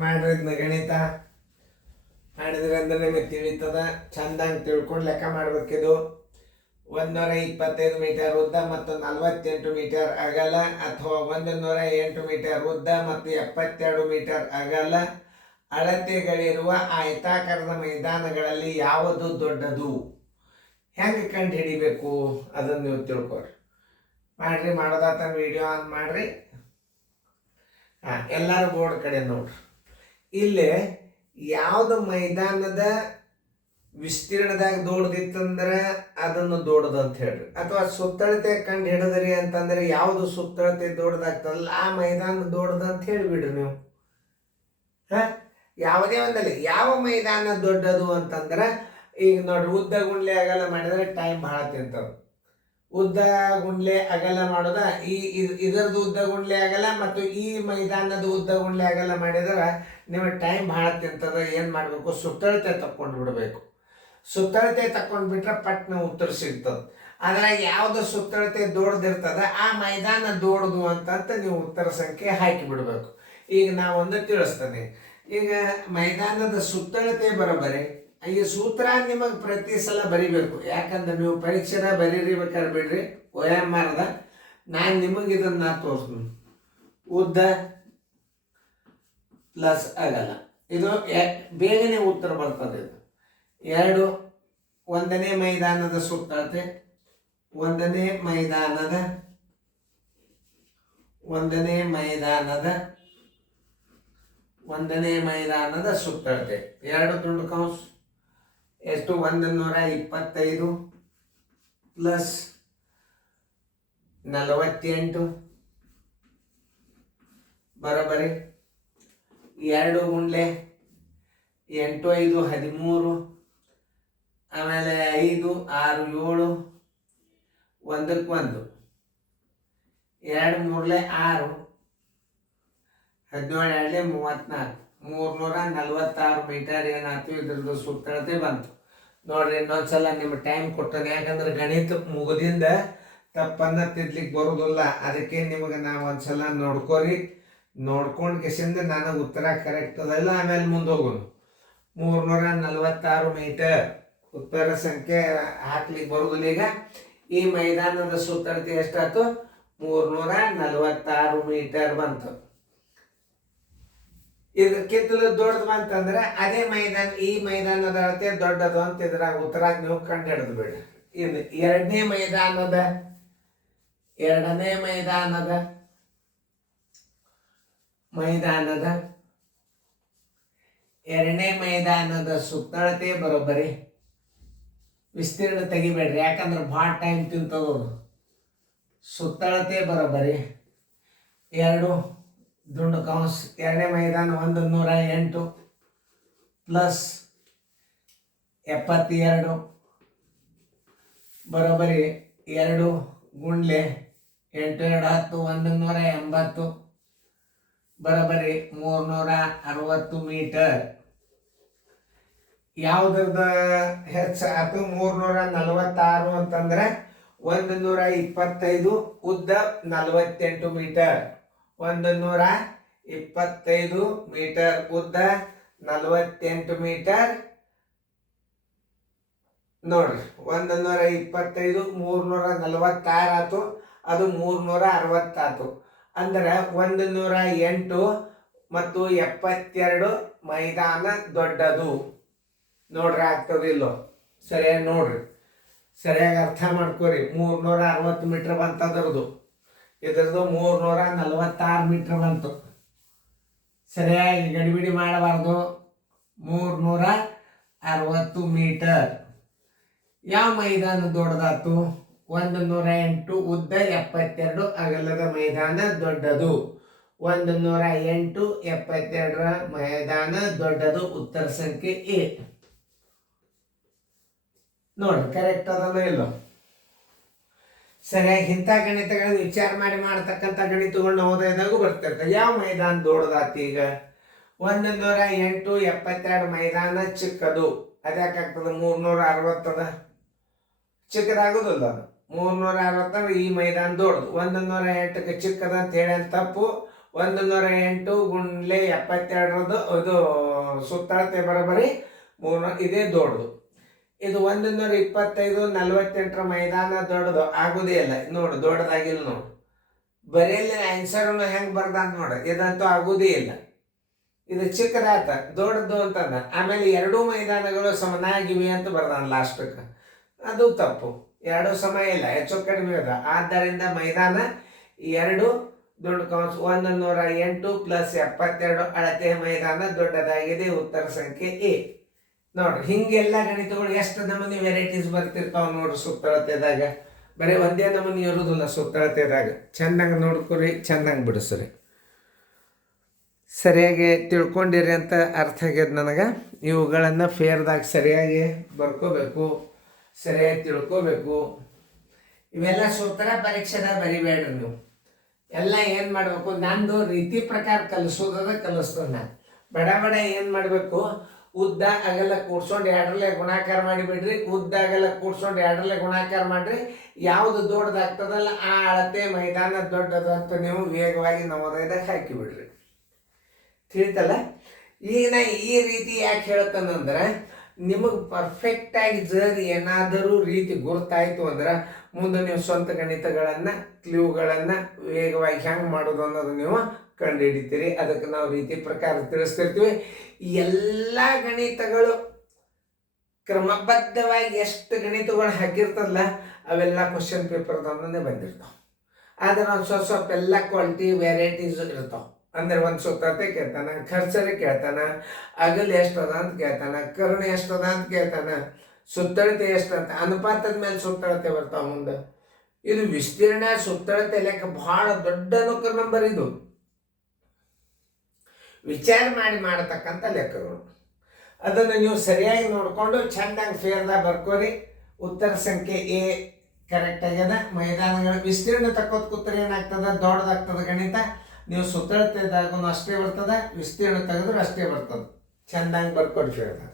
ಮಾಡಿದ್ನ ಗಣಿತ ಮಾಡಿದ್ರೆ ಅಂದ್ರೆ ನಿಮಗೆ ತಿಳಿತದ. ಚಂದಂಗೆ ತಿಳ್ಕೊಂಡು ಲೆಕ್ಕ ಮಾಡ್ಬೇಕಿದು. 125 ಮೀಟರ್ ಉದ್ದ ಮತ್ತು 48 ಮೀಟರ್ ಅಗಲ, ಅಥವಾ 108 ಮೀಟರ್ ಉದ್ದ ಮತ್ತು 72 ಮೀಟರ್ ಅಗಲ ಅಳತೆಗಳಿರುವ ಆಯತಾಕಾರದ ಮೈದಾನಗಳಲ್ಲಿ ಯಾವುದು ದೊಡ್ಡದು? ಹೆಂಗೆ ಕಂಡು ಹಿಡಿಬೇಕು ಅದನ್ನು ನೀವು ತಿಳ್ಕೊರಿ. ಮಾಡ್ರಿ, ಮಾಡೋದಾತ ವಿಡಿಯೋ ಆನ್ ಮಾಡ್ರಿ. ಎಲ್ಲರೂ ಬೋರ್ಡ್ ಕಡೆ ನೋಡ್ರಿ. ಇಲ್ಲಿ ಯಾವ್ದು ಮೈದಾನದ ವಿಸ್ತೀರ್ಣದಾಗ ದೊಡ್ಡದಿತ್ತಂದ್ರೆ ಅದನ್ನು ದೊಡ್ಡದು ಅಂತ ಹೇಳ್ರಿ, ಅಥವಾ ಸುತ್ತಳತೆ ಕಂಡು ಹಿಡಿದ್ರಿ ಅಂತಂದ್ರೆ ಯಾವುದು ಸುತ್ತಳತೆ ದೊಡ್ಡದಾಗ್ತದಲ್ಲ ಆ ಮೈದಾನ ದೊಡ್ಡದು ಅಂತ ಹೇಳಿಬಿಡ್ರಿ ನೀವು. ಯಾವುದೇ ಒಂದಲ್ಲಿ ಯಾವ ಮೈದಾನ ದೊಡ್ಡದು ಅಂತಂದ್ರೆ, ಈಗ ನೋಡ್ರಿ, ಉದ್ದ ಗುಂಡ್ಲೆ ಅಗಲ ಮಾಡಿದ್ರೆ ಟೈಮ್ ಭಾಳ ತಿಂತದ. ಉದ್ದ ಗುಂಡ್ಲೆ ಅಗಲ ಮಾಡೋದ ಇದರದ್ದು ಉದ್ದ ಗುಂಡ್ಲೆ ಅಗಲ ಮತ್ತು ಈ ಮೈದಾನದ ಉದ್ದ ಗುಂಡ್ಲೆ ಅಗಲ ಮಾಡಿದ್ರೆ ನಿಮಗೆ ಟೈಮ್ ಭಾಳ ತಿಂತದ. ಏನು ಮಾಡಬೇಕು? ಸುತ್ತಳತೆ ತಕ್ಕೊಂಡು ಬಿಡಬೇಕು. ಸುತ್ತಳತೆ ತಕ್ಕೊಂಡು ಬಿಟ್ರೆ ಪಟ್ನ ಉತ್ತರ ಸಿಗ್ತದೆ. ಆದ್ರೆ ಯಾವ್ದು ಸುತ್ತಳತೆ ದೊಡ್ಡದಿರ್ತದ ಆ ಮೈದಾನ ದೊಡ್ಡದು ಅಂತಂತ ನೀವು ಉತ್ತರ ಸಂಖ್ಯೆ ಹಾಕಿ ಬಿಡಬೇಕು. ಈಗ ನಾವೊಂದು ತಿಳಿಸ್ತೇನೆ. ಈಗ ಮೈದಾನದ ಸುತ್ತಳತೆ ಬರೋಬರಿ ಈ ಸೂತ್ರ ನಿಮಗೆ ಪ್ರತಿ ಸಲ ಬರಿಬೇಕು. ಯಾಕಂದ್ರೆ ನೀವು ಪರೀಕ್ಷೆನ ಬರೀಬೇಕಾದ್ರೆ ಬಿಡ್ರಿ, OMRದ ನಾನು ನಿಮಗೆ ಇದನ್ನ ತೋರಿಸ್ತೀನಿ. ಉದ್ದ ಪ್ಲಸ್ ಅಗಲ, ಇದು ಬೇಗನೆ ಉತ್ತರ ಬರ್ತದೆ. ಇದು ಒಂದನೇ ಮೈದಾನದ ಸುತ್ತಳತೆ, ಒಂದನೇ ಮೈದಾನದ ಸುತ್ತಳತೆ 2 ದುಂಡು ಕೌಂಸ್ ಎಷ್ಟು? 125 ಪ್ಲಸ್ 48 ಬರೋಬರಿ 2 ಗುಂಡ್ಲೆ 8 5 13, ಆಮೇಲೆ 5 6 7, 1 1 2 3 6 17 34 346 ಮೀಟರ್ ಏನಾಯ್ತು ಇದ್ರದ್ದು ಸುತ್ತಳತೆ ಬಂತು. ನೋಡ್ರಿ, ಇನ್ನೊಂದ್ಸಲ ನಿಮ್ಮ ಟೈಮ್ ಕೊಟ್ಟನೆ. ಯಾಕಂದ್ರೆ ಗಣಿತ ಮುಗಿದಿಂದ ತಪ್ಪನ್ನ ತಿದ್ಲಿಕ್ಕೆ ಬರೋದಿಲ್ಲ. ಅದಕ್ಕೆ ನಿಮಗೆ ನಾವು ಒಂದ್ಸಲ ನೋಡ್ಕೋರಿ. ನೋಡ್ಕೊಂಡು ಕಿಸಿಂದ ನನಗೆ ಉತ್ತರ ಕರೆಕ್ಟ್ ಅದಲ್ಲ, ಆಮೇಲೆ ಮುಂದೆ ಹೋಗೋಣ. 346 ಮೀಟರ್ ಉತ್ತರ ಸಂಖ್ಯೆ ಹಾಕ್ಲಿಕ್ಕೆ ಬರೋದಿಲ್ಲ. ಈಗ ಈ ಮೈದಾನದ ಸುತ್ತಳತೆ ಎಷ್ಟಾಯ್ತು? 346 ಮೀಟರ್ ಬಂತು. ಇದಕ್ಕಿಂತಲೂ ದೊಡ್ಡದು ಬಂತಂದ್ರೆ ಅದೇ ಮೈದಾನ, ಈ ಮೈದಾನದ ಅಳತೆ ದೊಡ್ಡದು ಅಂತ ಇದ್ರಾಗ ಉತ್ತರ ನೀವು ಕಂಡು ಹಿಡಿದು ಬಿಡ್ರಿ. ಇದು ಎರಡನೇ ಮೈದಾನದ ಸುತ್ತಳತೆ ಬರೋಬ್ಬರಿ ವಿಸ್ತೀರ್ಣ ತೆಗಿಬೇಡ್ರಿ, ಯಾಕಂದ್ರೆ ಭಾಳ ಟೈಮ್ ತಿಂತದದು. ಸುತ್ತಳತೆ ಬರೋಬ್ಬರಿ 2 ದುಂಡು ಕೌಂಸ್, ಎರಡನೇ ಮೈದಾನ 108 ಪ್ಲಸ್ 72 ಬರೋಬ್ಬರಿ 2 ಗುಂಡ್ಲೆ 8 2 10 180 ಬರೋಬ್ಬರಿ 360 ಮೀಟರ್. ಯಾವುದ್ರದ ಹೆಚ್ಚಾಯ್ತು? 346 ಅಂತಂದ್ರೆ 125 ಉದ್ದ 48 ಮೀಟರ್. 125 ಮೀಟರ್ ಉದ್ದ 48 ಮೀಟರ್. ನೋಡ್ರಿ, 125 346 ಆಯ್ತು, ಅದು 360 ಆಯ್ತು. ಅಂದ್ರೆ 108 ಮತ್ತು 72 ಮೈದಾನ ದೊಡ್ಡದು. ನೋಡ್ರಿ, ಆಗ್ತದಿಲ್ಲೋ? ಸರಿಯಾಗಿ ನೋಡ್ರಿ, ಸರಿಯಾಗಿ ಅರ್ಥ ಮಾಡ್ಕೋರಿ. 360 ಮೀಟರ್ ಬಂತದ್ರದ್ದು, ಇದ್ರದ್ದು 346 ಮೀಟರ್ ಬಂತು. ಸರಿಯಾಗಿ ಗಡಿಬಿಡಿ ಮಾಡಬಾರ್ದು. 360 ಮೀಟರ್. ಯಾವ ಮೈದಾನ ದೊಡ್ಡದಾತು? 108 ಉದ್ದ 72 ಅಗಲದ ಮೈದಾನ ದೊಡ್ಡದು. 108 72 ಮೈದಾನ ದೊಡ್ಡದು. ಉತ್ತರ ಸಂಖ್ಯೆ ಎ. ನೋಡಿ, ಕರೆಕ್ಟ್ ಅದನ್ನ ಇಲ್ಲೋ? ಸರಿಯಾಗಿ ಇಂಥ ಗಣಿತಗಳನ್ನ ವಿಚಾರ ಮಾಡಿ ಮಾಡ್ತಕ್ಕಂಥ ಗಣಿತಗಳನ್ನ ಓದೋದಾಗೂ ಬರ್ತಿರ್ತವೆ. ಯಾವ ಮೈದಾನ ದೊಡ್ಡದಾತಿ? ಈಗ 108 72 ಮೈದಾನ ಚಿಕ್ಕದು. ಅದ್ಯಾಕಾಗ್ತದೆ? 360 ಅದ, ಚಿಕ್ಕದಾಗೋದಿಲ್ಲ. 360 ಈ ಮೈದಾನ ದೊಡ್ಡದು. 108ಕ್ಕೆ ಚಿಕ್ಕದ ಅಂತ ಹೇಳಿ ತಪ್ಪು. 108 ಗುಂಡ್ಲೆ 72 ಇದು ಸುತ್ತಳತೆ ಬರೋಬ್ಬರಿ 3 ಇದೇ ದೊಡ್ಡದು. ಇದು 125 48 ಮೈದಾನ ದೊಡ್ಡದು ಆಗುದೇ ಇಲ್ಲ. ನೋಡು ದೊಡ್ಡದಾಗಿಲ್ಲ ನೋಡು. ಬರೆಯಲ್ಲಿ ಆನ್ಸರ್ನು ಹೆಂಗೆ ಬರ್ದ ಅಂತ ನೋಡು. ಇದಂತೂ ಆಗುದೇ ಇಲ್ಲ. ಇದು ಚಿಕ್ಕದಾತ ದೊಡ್ಡದು ಅಂತಂದ. ಆಮೇಲೆ 2 ಮೈದಾನಗಳು ಸಮನಾಗಿವೆ ಅಂತ ಬರ್ದಾನ ಲಾಸ್ಟಕ್ಕೆ. ಅದು ತಪ್ಪು. 2 ಸಮ ಇಲ್ಲ, ಹೆಚ್ಚು ಕಡಿಮೆ ಅದ. ಆದ್ದರಿಂದ ಮೈದಾನ 2 ದೊಡ್ಡ ಕೌನ್ಸ್ 108 + 72 ಅಳತೆ ಮೈದಾನ ದೊಡ್ಡದಾಗಿದೆ. ಉತ್ತರ ಸಂಖ್ಯೆ ಎ. ನೋಡ್ರಿ ಹಿಂಗೆಲ್ಲ ಗಣಿತಗಳು ಎಷ್ಟು ನಮೂನಿ ವೆರೈಟೀಸ್ ಬರ್ತಿರ್ತಾವ ನೋಡ್ರಿ ಸುತ್ತಳತೆದಾಗ. ಬರೀ ಒಂದೇ ನಮೂನಿ ಇರೋದಿಲ್ಲ ಸುತ್ತಳತೆದಾಗ. ಚೆಂದಂಗೆ ನೋಡ್ಕೊರಿ, ಚೆಂದಂಗೆ ಬಿಡಿಸ್ರಿ. ಸರಿಯಾಗಿ ತಿಳ್ಕೊಂಡಿರಿ ಅಂತ ಅರ್ಥ ಆಗ್ಯದ ನನಗೆ. ಇವುಗಳನ್ನು ಫೇರ್ದಾಗ ಸರಿಯಾಗಿ ಬರ್ಕೋಬೇಕು, ಸರಿಯಾಗಿ ತಿಳ್ಕೋಬೇಕು. ಇವೆಲ್ಲ ಸೂತ್ರ ಪರೀಕ್ಷೆದಾಗ ಬರಿಬೇಡ್ರಿ ನೀವು. ಎಲ್ಲ ಏನು ಮಾಡಬೇಕು, ನಂದು ರೀತಿ ಪ್ರಕಾರ ಕಲಿಸೋದ ಕಲಿಸ್ತೇನೆ ನಾನು. ಬಡ ಬಡ ಏನು ಮಾಡಬೇಕು, ಉದ್ದ ಅಗಲ ಕೂಡ್ಸ್ಕೊಂಡು 2ರಲ್ಲೇ ಗುಣಾಕಾರ ಮಾಡಿಬಿಡ್ರಿ. ಉದ್ದ ಅಗಲ ಕೂಡ್ಸ್ಕೊಂಡು 2ರಲ್ಲೇ ಗುಣಾಕಾರ ಮಾಡಿರಿ. ಯಾವುದು ದೊಡ್ಡದಾಗ್ತದಲ್ಲ ಆ ಅಳತೆ ಮೈದಾನ ದೊಡ್ಡದು ಅಂತ ನೀವು ವೇಗವಾಗಿ ನವೋದಯದಾಗ ಹಾಕಿಬಿಡ್ರಿ. ತಿಳಿತಲ್ಲ. ಈಗ ನಾ ಈ ರೀತಿ ಯಾಕೆ ಹೇಳ್ತಾನಂದ್ರೆ, ನಿಮಗೆ ಪರ್ಫೆಕ್ಟಾಗಿ ಜರ್ ಏನಾದರೂ ರೀತಿ ಗುರ್ತಾಯಿತು ಅಂದ್ರೆ ಮುಂದೆ ನೀವು ಸ್ವಂತ ಗಣಿತಗಳನ್ನು ಕ್ಲೂಗಳನ್ನು ವೇಗವಾಗಿ ಹೆಂಗೆ ಮಾಡೋದು ಅನ್ನೋದು ನೀವು ಕಂಡುಹಿಡಿತೀರಿ. ಅದಕ್ಕೆ ನಾವು ರೀತಿ ಪ್ರಕಾರ ತಿಳಿಸ್ತಿರ್ತೀವಿ. ಎಲ್ಲ ಗಣಿತಗಳು ಕ್ರಮಬದ್ಧವಾಗಿ ಎಷ್ಟು ಗಣಿತಗಳು ಹಾಕಿರ್ತದಲ್ಲ ಅವೆಲ್ಲ ಕ್ವಶನ್ ಪೇಪರ್ದೊಂದೇ ಬಂದಿರ್ತಾವೆ. ಆದರೆ ಒಂದು ಸ್ವಲ್ಪ ಎಲ್ಲ ಕ್ವಾಲಿಟಿ ವೆರೈಟೀಸ್ ಇರ್ತಾವೆ. ಅಂದ್ರೆ ಒಂದು ಸುತ್ತಳತೆ ಕೇಳ್ತಾನೆ, ಖರ್ಚರಿ ಕೇಳ್ತಾನೆ, ಅಗಲ ಎಷ್ಟದ ಅಂತ ಕೇಳ್ತಾನೆ, ಕರುಣೆ ಎಷ್ಟದ ಅಂತ ಕೇಳ್ತಾನೆ, ಸುತ್ತಳತೆ ಎಷ್ಟಂತ ಅನುಪಾತದ ಮೇಲೆ ಸುತ್ತಳತೆ ಬರ್ತಾವ ಮುಂದೆ. ಇದು ವಿಸ್ತೀರ್ಣ ಸುತ್ತಳತೆ ಲೆಕ್ಕ ಬಹಳ ದೊಡ್ಡ ಅನುಕರ ನಂಬರ್. ಇದು ವಿಚಾರ ಮಾಡಿ ಮಾಡತಕ್ಕಂಥ ಲೆಕ್ಕಗಳು. ಅದನ್ನು ನೀವು ಸರಿಯಾಗಿ ನೋಡಿಕೊಂಡು ಚೆಂದಾಗಿ ಫೇರ್ದಾಗ ಬರ್ಕೋರಿ. ಉತ್ತರ ಸಂಖ್ಯೆ ಎ ಕರೆಕ್ಟ್ ಆಗ್ಯದ. ಮೈದಾನಗಳ ವಿಸ್ತೀರ್ಣ ತಕ್ಕೋತ್ ಕೂತ್ರೆ ಏನಾಗ್ತದ, ದೊಡ್ಡದಾಗ್ತದ ಗಣಿತ. ನೀವು ಸುತ್ತಳತೆದಾಗೂ ಅಷ್ಟೇ ಬರ್ತದೆ, ವಿಸ್ತೀರ್ಣ ತೆಗೆದ್ರೆ ಅಷ್ಟೇ ಬರ್ತದೆ. ಚೆಂದಾಗಿ ಬರ್ಕೊಡಿ ಫೇರ್ದಾಗ.